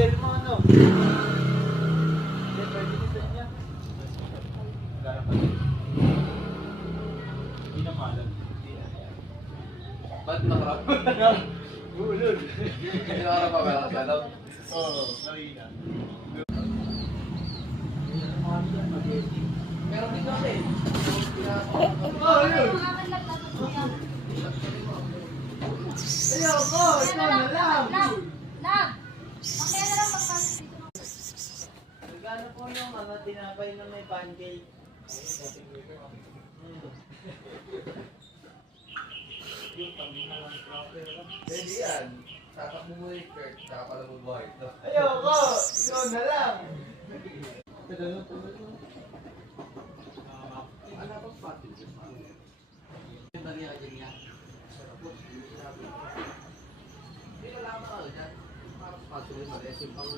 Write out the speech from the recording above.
bell mo ano? Hindi, pwede nito niya. Wala pa rin. Hindi na malam. Ba't nakarap? Ulol. Hindi nakarap pa ba lang sa loob? Oo, marina. Meron din kasi. Oh, yun! Ayoko! Ikaw na lang! Magkano po yung mga tinapay na may pancake? Yung kami na lang proper. Pwede yan. Tatakbo mo yung Kurt, tsaka pala mo buhay ito. Ayoko! Ikaw na lang! Tagal na. Ano ba pati? Yung bariya ka dyan yan. Hindi wala ka dyan. Patuloy mo rin. Yung pang